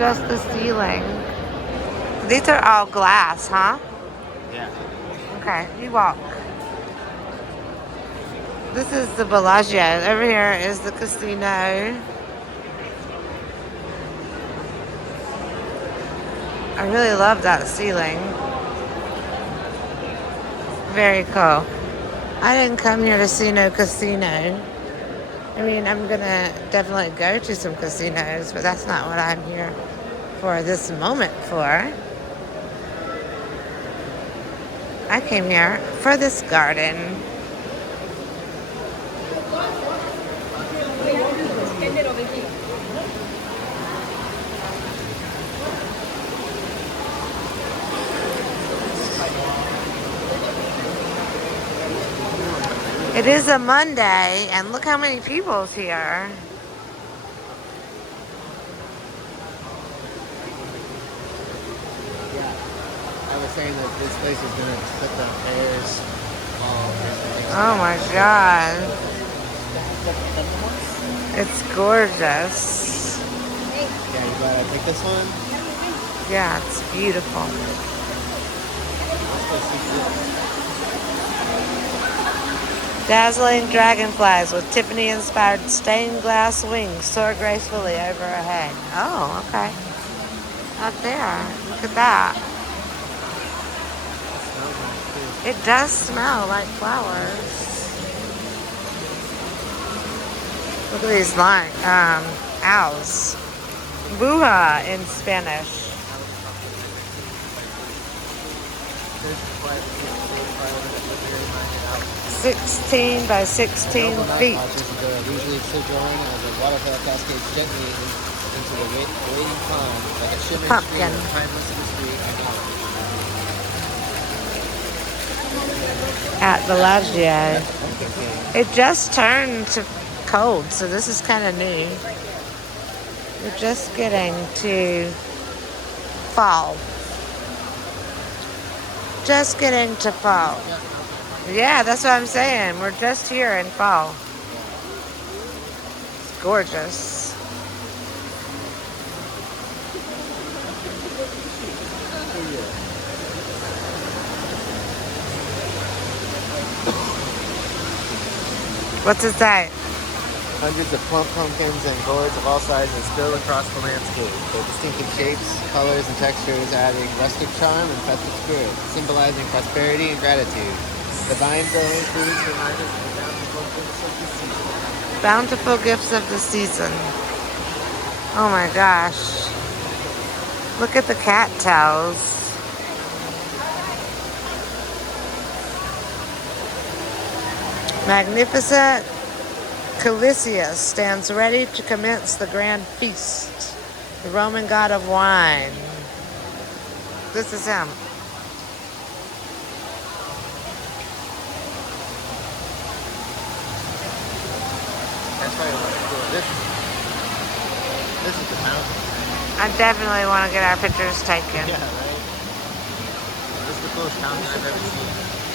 just the ceiling. These are all glass, huh? Yeah. Okay, you walk. This is the Bellagio. Over here is the casino. I really love that ceiling. Very cool. I didn't come here to see no casino. I mean, I'm gonna definitely go to some casinos, but that's not what I'm here for this moment for. I came here for this garden. It is a Monday, and look how many people's here. Yeah. I was saying that this place is going to put the pears. Oh my God. It's gorgeous. Yeah, you glad I picked this one? Yeah, it's beautiful. Dazzling dragonflies with Tiffany-inspired stained glass wings soar gracefully overhead. Oh, okay. Up there. Look at that. It does smell like flowers. Look at these owls. Buha in Spanish. 16 by 16 feet. Usually still growing as a waterfall cascades gently into the waiting pond like a shimmering Pumpkin. stream timeless in the street and At Bellagio. It just turned to cold, so this is kind of new. We're just getting to fall. Just getting to fall. Yeah, that's what I'm saying. We're just here in fall. It's gorgeous. What's it say? Hundreds of plump pumpkins and gourds of all sizes spill across the landscape, their distinctive shapes, colors, and textures adding rustic charm and festive spirit, symbolizing prosperity and gratitude. The vine-growing fruits remind us of the bountiful gifts of the season. Bountiful gifts of the season. Oh my gosh. Look at the cattails. Magnificent Calisius stands ready to commence the grand feast. The Roman god of wine. This is him. That's probably what it's doing. This is the fountain. I definitely want to get our pictures taken. Yeah, right? This is the coolest fountain I've ever seen.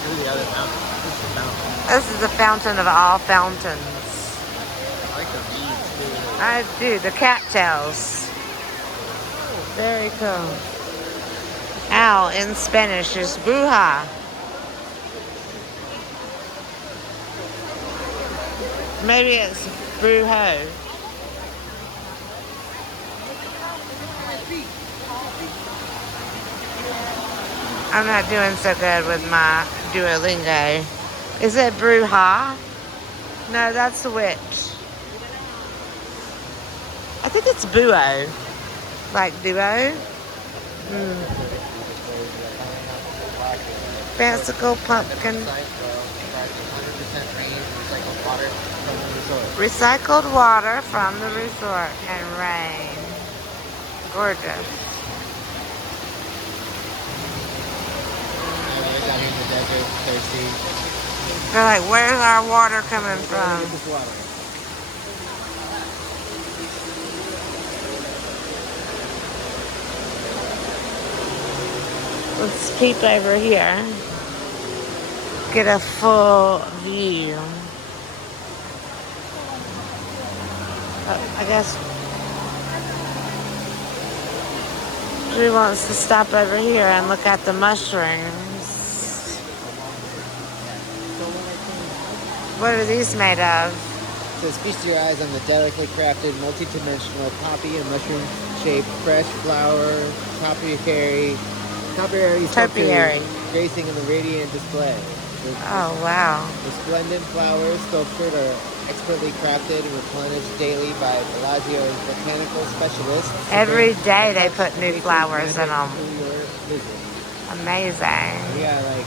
Screw the other fountain. This is the fountain. This is the fountain of all fountains. I like the reeds too. I do, the cattails. Very cool. Owl in Spanish is bruja. Maybe it's brujo. I'm not doing so good with my Duolingo. Is it bruja? No, that's the witch. I think it's buo. Like duo. Fanciful pumpkin. Recycled water from the resort and rain. Gorgeous. Down here in the desert, thirsty. They're like, where's our water coming from? This water. Let's peep over here. Get a full view. I guess Drew wants to stop over here and look at the mushrooms. What are these made of? It says, feast your eyes on the delicately crafted, multi-dimensional poppy and mushroom-shaped fresh flower topiary sculpture gracing in the radiant display. Oh, wow. Resplendent flowers sculptured are expertly crafted and replenished daily by Bellagio botanical specialists. Every day they put new flowers in them. Amazing. Yeah, like,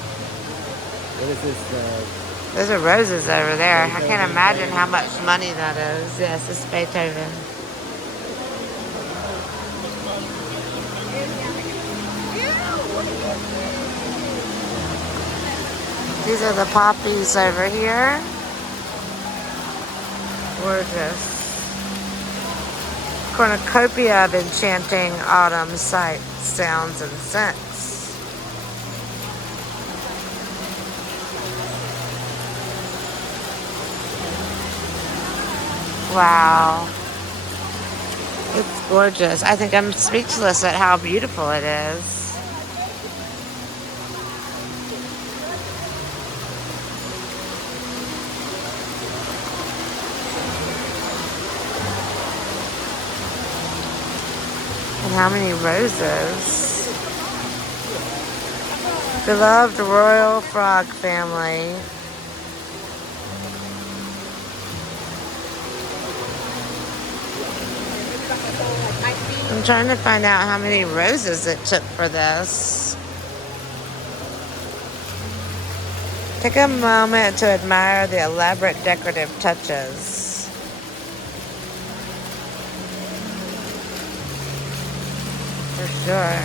what is this? Those are roses over there. I can't imagine how much money that is. Yes, it's Beethoven. These are the poppies over here. Gorgeous. Cornucopia of enchanting autumn sights, sounds, and scents. Wow. It's gorgeous. I think I'm speechless at how beautiful it is. And how many roses. Beloved royal frog family. I'm trying to find out how many roses it took for this. Take a moment to admire the elaborate decorative touches. For sure.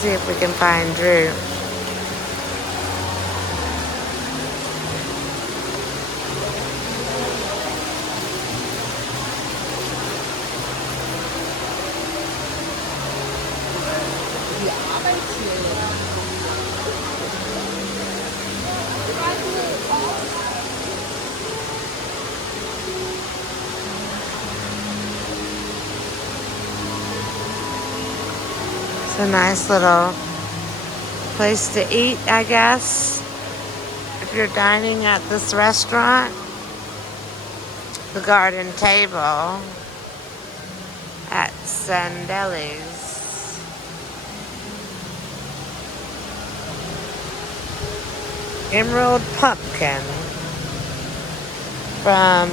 See if we can find Drew. It's a nice little place to eat, I guess, if you're dining at this restaurant. The garden table at Sandeli's. Emerald pumpkin from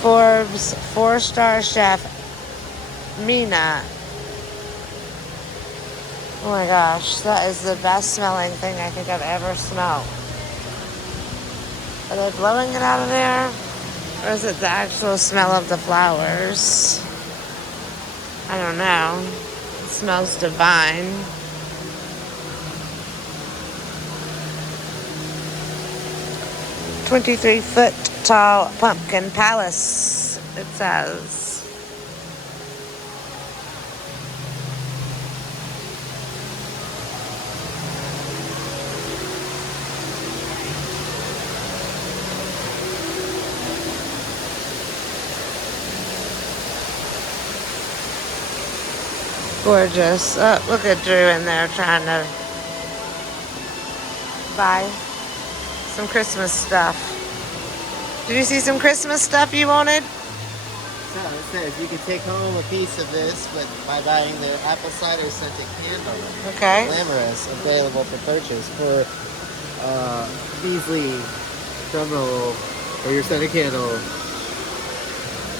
Forbes 4-star chef Mina. Oh my gosh, that is the best smelling thing I think I've ever smelled. Are they blowing it out of there? Or is it the actual smell of the flowers? I don't know. It smells divine. "23-foot tall pumpkin palace," it says. Gorgeous. Oh, look at Drew in there trying to buy some Christmas stuff. Did you see some Christmas stuff you wanted? So it says you can take home a piece of this by buying their apple cider scented candle. Okay. Glamorous, available for purchase for Beasley drumroll or your scented candle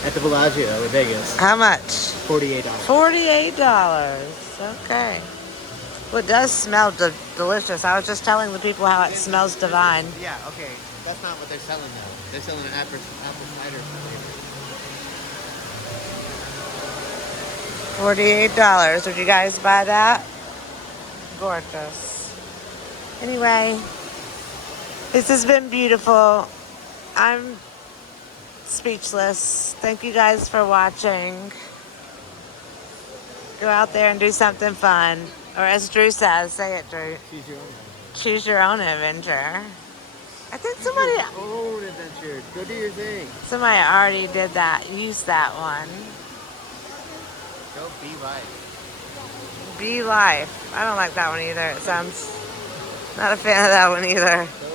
at the Bellagio in Vegas. How much? $48. $48. Okay. Well, it does smell delicious. I was just telling the people how it smells divine. Yeah, okay. That's not what they're selling though. They're selling an apple cider flavor. $48. Would you guys buy that? Gorgeous. Anyway, this has been beautiful. I'm speechless. Thank you guys for watching. Go out there and do something fun. Or as Drew says, say it, Drew. Choose your own. Choose your own adventure. I think Choose your own adventure. Go do your thing. somebody already did that. Used that one. Go be life. Be life. I don't like that one either. It sounds not a fan of that one either. Go